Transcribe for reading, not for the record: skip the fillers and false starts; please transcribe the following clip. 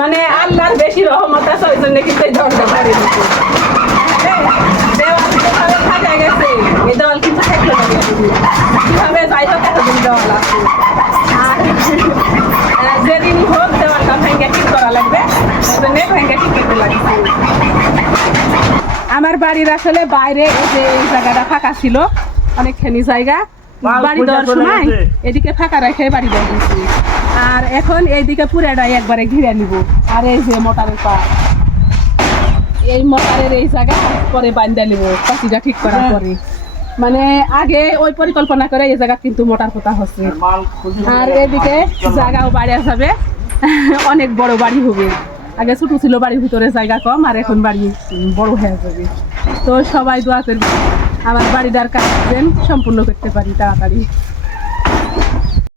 মানে আল্লাহর বেশি রহমত আছে ওই জন্য কিন্তু এই দেওয়ালটা বাড়ি দিচ্ছে। দেওয়াল থাকা গেছে, এই দেওয়াল কিন্তু থাকলে কিভাবে যাই হোক এতদিন দেওয়াল আছে। আর যেদিন হোক দেওয়ালটা ভেঙে ঠিক করা লাগবে, ওই জন্য ভেঙে ঠিক করতে লাগছে। আমার বাড়ির আসলে বাইরে এই যে এই জায়গাটা ফাঁকা ছিল, অনেকখানি জায়গা বাড়ি দেওয়ার সময় এদিকে ফাঁকা রেখে বাড়ি দেওয়া দিয়েছি। আর এখন এইদিকে পুরাটাই একবারে ঘিরে নিব। আর এই যে মোটরের পা, এই মোটরের এই জায়গা পরে বান্ধা নিব পাখিটা ঠিক করার পরে। মানে আগে ওই পরিকল্পনা করে এই জায়গা কিন্তু মোটর পোতা হচ্ছে। আর এদিকে জায়গাও বাড়িয়া যাবে, অনেক বড় বাড়ি হবে। আগে ছোট ছিল বাড়ির ভিতরে জায়গা কম, আর এখন বাড়ি বড় হয়ে যাবে। তো সবাই দোয়া করবে আমার বাড়িটার কাজ সম্পূর্ণ করতে পারি তাড়াতাড়ি।